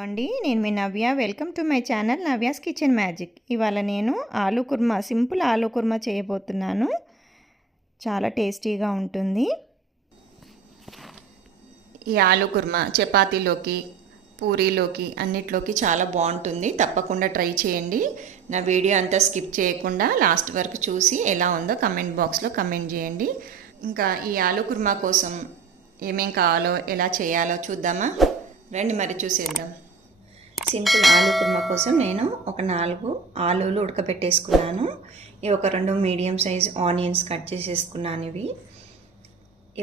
అండి నేను మీ Navya. Welcome to my channel Navya's kitchen magic. ఇవాళ నేను ఆలూ కుర్మా, సింపుల్ ఆలూ కుర్మా చేయబోతున్నాను. చాలా టేస్టీగా ఉంటుంది. ఈ ఆలూ కుర్మా చపాతీలోకి, పూరీలోకి అన్నిట్లోకి చాలా బాగుంటుంది. తప్పకుండా ట్రై చేయండి. నా వీడియో అంతా స్కిప్ చేయకుండా లాస్ట్ వరకు చూసి ఎలా ఉందో కమెంట్ బాక్స్లో కమెంట్ చేయండి. ఇంకా ఈ ఆలూ కుర్మా కోసం ఏమేం కావాలో, ఎలా చేయాలో చూద్దామా? రండి మరి చూసేద్దాం. సింపుల్ ఆలూ కుర్మా కోసం నేను ఒక 4 ఆలూలు ఉడకబెట్టేసుకున్నాను. ఇవి ఒక 2 మీడియం సైజ్ ఆనియన్స్ కట్ చేసేసుకున్నాను. ఇవి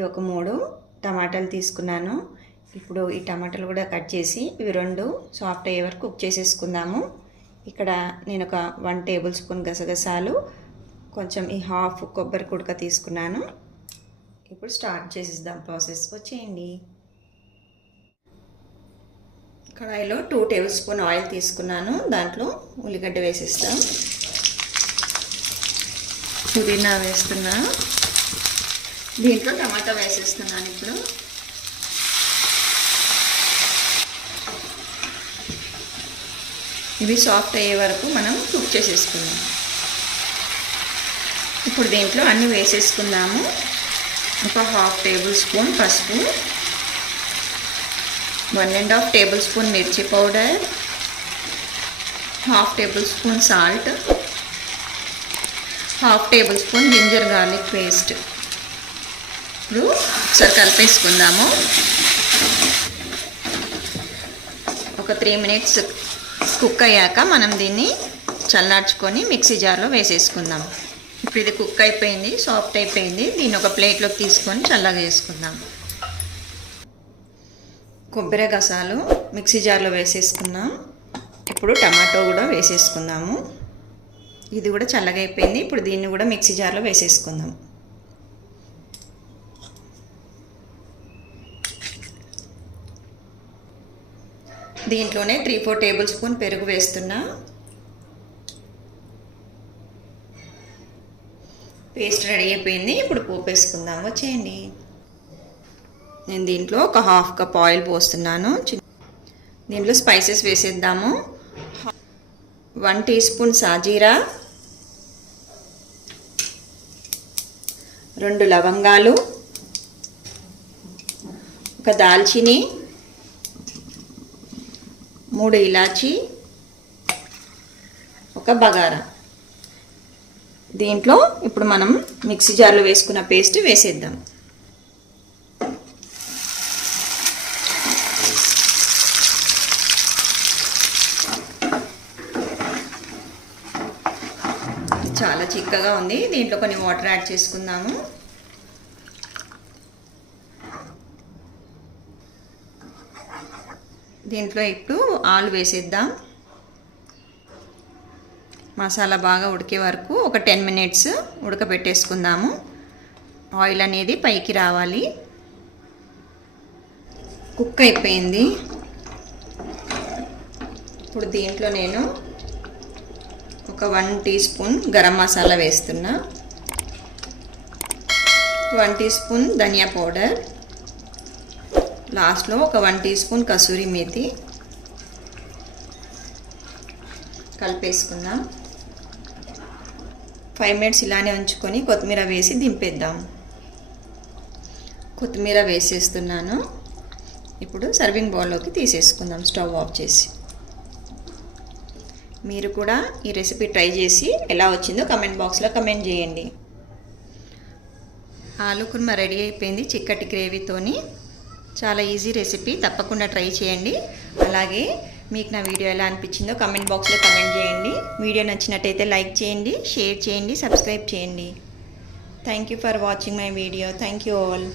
ఒక 3 టమాటాలు తీసుకున్నాను. ఇప్పుడు ఈ టమాటాలు కూడా కట్ చేసి ఇవి 2 సాఫ్ట్ అయ్యే వరకు కుక్ చేసేసుకుందాము. ఇక్కడ నేను ఒక 1 టేబుల్ స్పూన్ గసగసాలు, కొంచెం ఈ హాఫ్ కొబ్బరి కుడక తీసుకున్నాను. ఇప్పుడు స్టార్ట్ చేసేద్దాం ప్రాసెస్. వచ్చేయండి. కడాయిలో 2 టేబుల్ స్పూన్ ఆయిల్ తీసుకున్నాను. దాంట్లో ఉల్లిగడ్డ వేసేస్తాం, పుదీనా వేస్తున్నా, దీంట్లో టమాటా వేసేస్తున్నాను. ఇప్పుడు ఇవి సాఫ్ట్ అయ్యే వరకు మనం కుక్ చేసేసుకుందాం. ఇప్పుడు దీంట్లో అన్నీ వేసేసుకుందాము. ఒక హాఫ్ టేబుల్ స్పూన్ పసుపు, 1.5 టేబుల్ స్పూన్ మిర్చి powder, half table spoon salt, half table spoon ginger garlic paste. ఇప్పుడు ఒకసారి కలిపేసుకుందాము. ఒక 3 మినిట్స్ కుక్ అయ్యాక మనం దీన్ని చల్లార్చుకొని మిక్సీ జార్లో వేసేసుకుందాం. ఇప్పుడు ఇది కుక్ అయిపోయింది, సాఫ్ట్ అయిపోయింది. దీన్ని ఒక ప్లేట్లోకి తీసుకొని చల్లగా వేసుకుందాం. కొబ్బరి గసాలు మిక్సీ జార్లో వేసేసుకున్నాం. ఇప్పుడు టమాటో కూడా వేసేసుకుందాము. ఇది కూడా చల్లగా అయిపోయింది. ఇప్పుడు దీన్ని కూడా మిక్సీ జార్లో వేసేసుకుందాం. దీంట్లోనే 3-4 టేబుల్ స్పూన్ పెరుగు వేస్తున్నా. పేస్ట్ రెడీ అయిపోయింది. ఇప్పుడు పోపు వేసుకుందాం. వచ్చేయండి. నేను దీంట్లో ఒక హాఫ్ కప్ ఆయిల్ పోస్తున్నాను. దీంట్లో స్పైసెస్ వేసేద్దాము. 1 టీ స్పూన్ సాజీరా, 2 లవంగాలు, ఒక దాల్చిని, 3 ఇలాచి, ఒక బగారా. దీంట్లో ఇప్పుడు మనం మిక్సీ జార్లో వేసుకున్న పేస్ట్ వేసేద్దాం. చాలా చిక్కగా ఉంది. దీంట్లో కొన్ని వాటర్ యాడ్ చేసుకుందాము. దీంట్లో ఇప్పుడు ఆలు వేసేద్దాం. మసాలా బాగా ఉడికే వరకు ఒక 10 మినిట్స్ ఉడకబెట్టేసుకుందాము. ఆయిల్ అనేది పైకి రావాలి. కుక్ అయిపోయింది. ఇప్పుడు దీంట్లో నేను ఒక 1 టీ స్పూన్ గరం మసాలా వేస్తున్నా, 1 టీ స్పూన్ ధనియా పౌడర్, లాస్ట్లో ఒక 1 టీ స్పూన్ కసూరి మేతి కలిపేసుకుందాం. 5 మినిట్స్ ఇలానే ఉంచుకొని కొత్తిమీర వేసి దింపేద్దాం. కొత్తిమీర వేసేస్తున్నాను. ఇప్పుడు సర్వింగ్ బౌల్లోకి తీసేసుకుందాం స్టవ్ ఆఫ్ చేసి. మీరు కూడా ఈ రెసిపీ ట్రై చేసి ఎలా వచ్చిందో కమెంట్ బాక్స్లో కమెంట్ చేయండి. ఆలూ కుర్మా రెడీ అయిపోయింది చిక్కటి గ్రేవీతోని. చాలా ఈజీ రెసిపీ, తప్పకుండా ట్రై చేయండి. అలాగే మీకు నా వీడియో ఎలా అనిపించిందో కమెంట్ బాక్స్లో కమెంట్ చేయండి. వీడియో నచ్చినట్టయితే లైక్ చేయండి, షేర్ చేయండి, సబ్స్క్రైబ్ చేయండి. Thank you for watching my video. Thank you all.